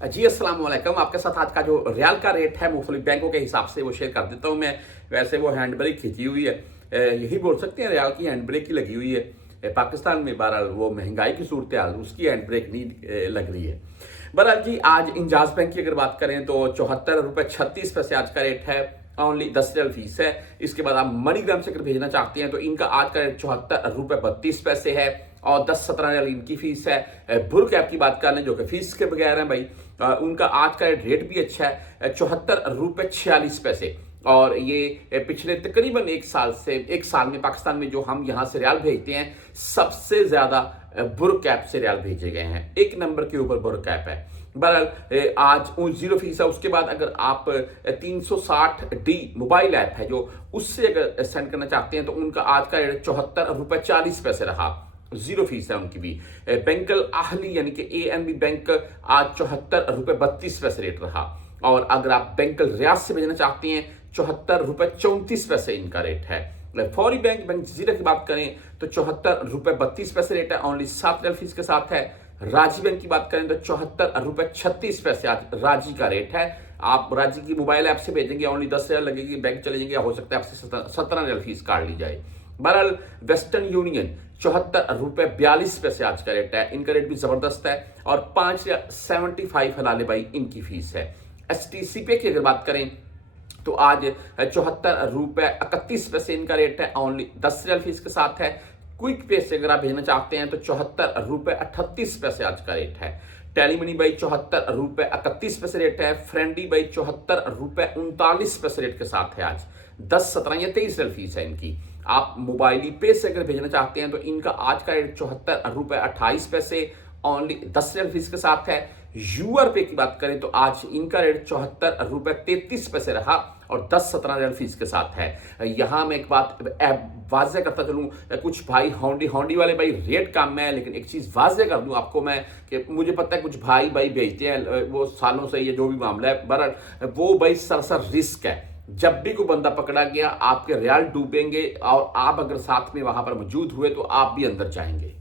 जी अस्सलाम वालेकुम। आपके साथ आज का जो रियाल का रेट है मुख्तलिफ बैंकों के हिसाब से वो शेयर कर देता हूँ मैं। वैसे वो हैंड ब्रेक खींची हुई है, यही बोल सकते हैं रियाल की हैंड ब्रेक ही लगी हुई है। पाकिस्तान में बहरहाल वो महंगाई की सूरत हाल उसकी हैंड ब्रेक नहीं लग रही है। बहरहाल जी आज इंजाज बैंक की अगर बात करें तो 74 रुपये 36 पैसे आज का रेट है। ओनली 10 रियल फीस है। इसके बाद आप मनीग्राम से अगर भेजना चाहते हैं तो इनका आज का रेट 74 रुपये 32 पैसे है और 10-17 रियल इनकी फीस है। बुर्क ऐप की बात कर लें जो कि फीस के बगैर है भाई, उनका आज का रेट भी अच्छा है 74 रुपये 46 पैसे। और ये पिछले तकरीबन एक साल में पाकिस्तान में जो हम यहाँ से रियाल भेजते हैं सबसे ज्यादा बुर्क ऐप से रियाल भेजे गए हैं। एक नंबर के ऊपर बुर्क ऐप है। बहरहाल आज 0 फीस है। उसके बाद अगर आप 360D मोबाइल ऐप है जो उससे अगर सेंड करना चाहते हैं तो उनका आज का रेट 74 रुपये 40 पैसे रहा। 0 फीस है उनकी भी। बैंकल आहली यानी कि ANB बैंक आज 74 रुपये 32 पैसे रेट रहा। और अगर आप बैंकल रियाज से भेजना चाहते हैं 74 रुपये 34 पैसे इनका रेट है। फौरी बैंक जीरा की बात करें तो 74 रुपये 32 पैसे रेट है, ओनली 7 रियल फीस के साथ है। राजी बैंक की बात करें तो 74 रुपये 36 पैसे आज राजी का रेट है। आप राजी की मोबाइल ऐप से भेजेंगे ओनली 10 रियल लगेगी, बैंक चले जाएंगे, हो सकता है आपसे 17 रियल फीस काट ली जाए। बहरहाल वेस्टर्न यूनियन 74 रुपये 42 पैसे आज का रेट है। इनका रेट भी जबरदस्त है और 5.75 हलाले भाई इनकी फीस है। STC पे की अगर बात करें तो आज 74 रुपये 31 पैसे इनका रेट है, ओनली 10 रियल फीस के साथ है। क्विक पे से अगर आप भेजना चाहते हैं तो 74 रुपये 38 पैसे आज का रेट है। टेलीमनी बाई 74 रुपये 31 पैसे रेट है। फ्रेंडी बाई 74 रुपये 39 पैसे रेट के साथ है आज। 10, 17 या 23 रियल फीस है इनकी। आप मोबाइल पे से अगर भेजना चाहते हैं तो इनका आज का रेट 74 रुपये 28 पैसे, ओनली 10 रियल फीस के साथ है। यूआर पे की बात करें तो आज इनका रेट 74 रुपये 33 पैसे रहा और 10-17 रियल फीस के साथ है। यहां मैं एक बात वाज़ेह करता चलूं, कुछ भाई होंडी वाले भाई रेट कम है, लेकिन एक चीज वाज़ेह कर दूं आपको मैं कि मुझे पता है कुछ भाई भेजते हैं वो सालों से ये जो भी मामला है, बहरहाल वो भाई सरासर रिस्क है। जब भी कोई बंदा पकड़ा गया आपके रियाल डूबेंगे और आप अगर साथ में वहां पर मौजूद हुए तो आप भी अंदर जाएंगे।